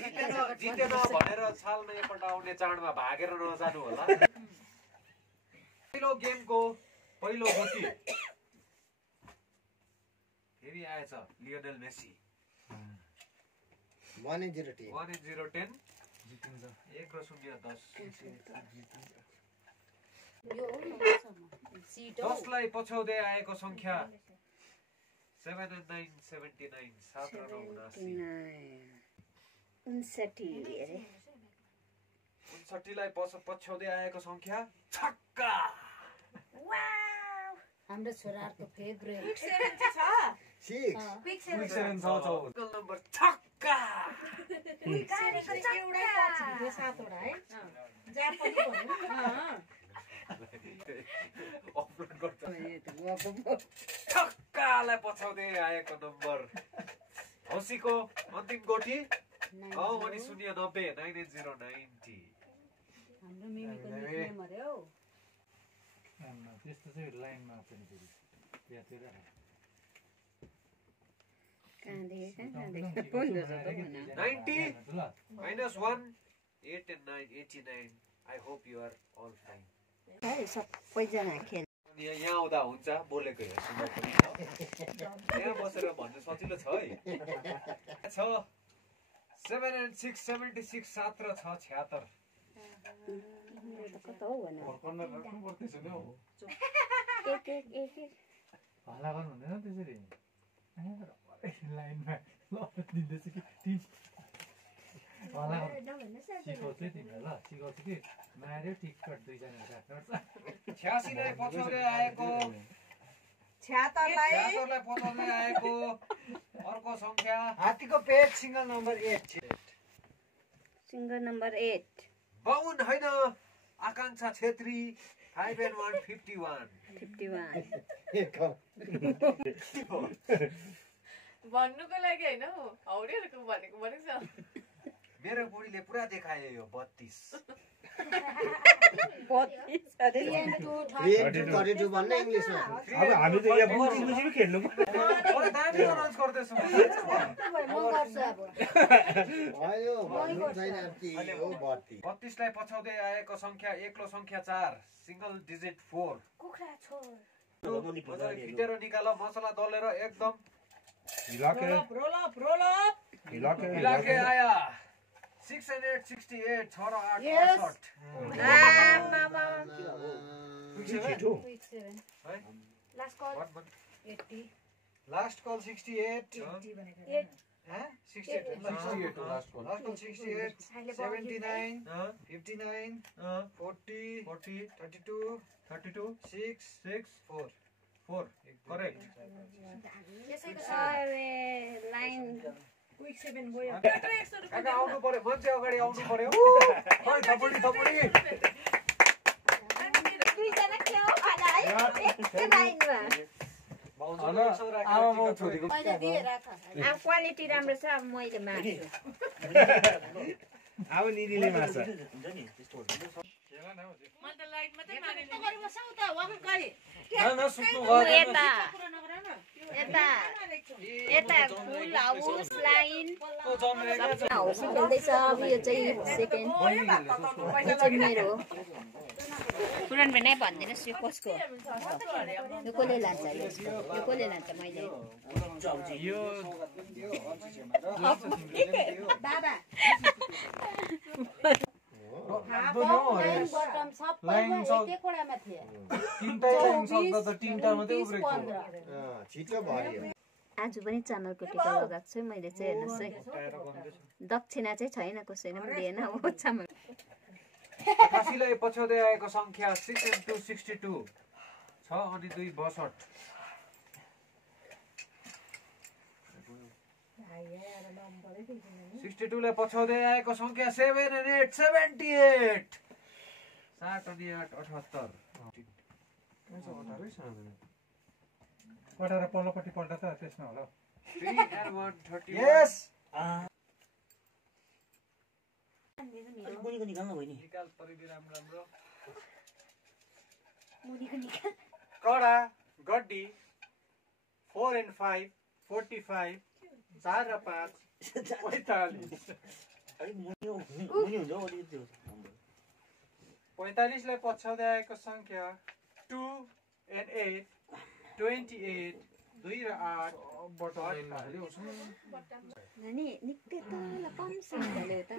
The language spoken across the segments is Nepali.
जितेन भनेर छाल्न एकपल्ट आउने चाडमा भागेर नजानु होला। पहिलो गेमको पहिलो गोटी फेरि आएछ लियोनेल मेसी। 1-0-10 1-0-10 जितिन्छ 1-10 10लाई पछ्याउँदै आएको संख्या 7 and 9 79 7 र 59 59लाई पछ्याउँदै आएको संख्या छक्का। हाम्रो छोराहरुको फेभरेट 6 क्विक 7 छ नम्बर छक्का। छक्कालाई पछ्याउँदै आएको नम्बर हौसीको अन्तिम गोठी 9-0-90 9-0-90। हाम्रो मिमीको निकनेम अरे हो। त्यस्तो चाहिँ लाइनमा पनि फेरि त्यहाँतिर -1 8 and 9 89। I hope you are all fine। सबैजना खेल यहाँ आउँदा हुन्छ बोलेको हेर्छु म पनि। यहाँ बसेर भन्नु सजिलो छ है। 7 and 6 76 7 र 6 76। कता हो भने फर्कन राख्नु पर्दैछ नि हौ। एक हल्ला गर्नु हुँदैन त्यसरी लाइनमा ल दिँदैछ कि टिम हल्ला सिकाउँछु है तिमीलाई। ल सिकाउँछु कि मार्यो टिकट 2 जना राख्नुपर्छ। 86लाई पछ्याउँदै आएको 76लाई पछ्याउँदै आएको अर्को संख्या हात्तीको पेट सिंगल नम्बर 8 सिंगल नम्बर 8 बाउन होइन आकांक्षा छेत्री 5 and 1 51 भन्नुको लागि हैन हौरीहरुको भनेको भनेको छ। मेरो बुढीले पुरा देखाए यो 32 32 भन्ने इङ्ग्लिसमा। अब हामी त यहाँ बुझी बुझी खेल्नु ओए दामी अनाउन्स गर्दैछु आयो भन्नु छैन कि हो 32। 32लाई पछ्याउँदै आएको संख्या एक्लो संख्या 4 सिंगल डिजिट 4। कुखुरा छोड भिटेर निकाल मसला दलेर एकदम इलाके आया 6 and 8 68 6 र 8 68। Last call 68 68 last call 68 79 59 40 32 6 4 correct. Line quick 7 गयो। काका आउनु पर्यो मान्छे अगाडि आउनु पर्यो। खै थपडी दुईजना के हो खाना है एक लाइनमा मैले दिए राख। अब क्वालिटी राम्रो छ। अब मैले मार्छु। अब निरीले मार्छ। मैले त लाइट मात्रै मारेन। यता फुल हाउस लाइन हाउस खेल्दैछ। अब यो चाहिँ सेकेन्ड मेरो हो। पुरान भेनै भनिदिनुहोस् यो कसको यो कसले लान्छ यो कसले लान्छ मैले बाबा आज पनि चामलको टिका लगाएको छु मैले चाहिँ। हेर्नुहोस् है दक्षिणा चाहिँ छैन कसैले पनि दिएन हो चामल। 88लाई पछ्याउँदै आएको संख्या 6 and 2 62 6 अनि 2 62। 62लाई पछ्याउँदै आएको संख्या 7 and 8 78 7 अनि 8 78। 18 पल्लोपट्टि पल्ट त त्यसमा होला 3 and 1 30। यस मुनिको निकाल्नु भयो नि। निकाल परिदि राम्रो निकाल कडा गड्डी 4 and 5 45 4 र 5 45 45 लाई पछ्याउँदै आएको संख्या 2 and 8 28 2 र 8 नानी निकै तल कम संख्याले त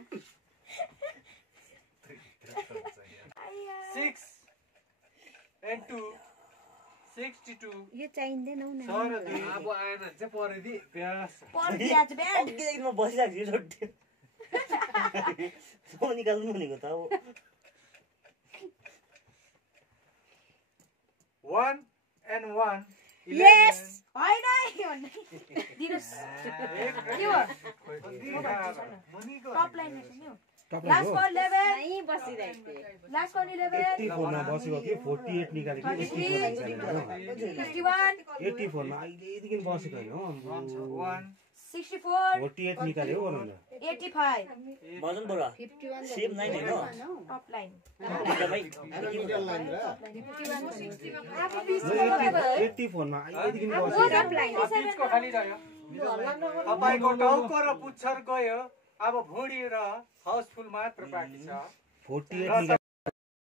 6 and 2 62 यो चाहिँदैन हौ नानी सर अब आएन भने चाहिँ परिदि प्यास म बसिरहेको छु रोटी निकाल्नु भनेको त अब 1 and 1 यस हैन दिनुस् के हो टप लाइन रहेछ नि लास्ट फर 11 यही बसिरहेको लास्ट फर 11 84 मा बसेको कि 48 निकालेको 84 मा अहिलेदेखि बसेको हैन हो 64 48 निकाल्यो हो भन्नु 85 मजन बडा 51 सेम 9 हैन टप लाइन भाइ मिडल लाइन र 84 मा अहिलेदेखि बसेको टप लाइन पिचको खाली रह्यो तपाईको टाउको र पुच्छर गयो अब भुँडी र हाउसफुल मात्र बाँकी छ 48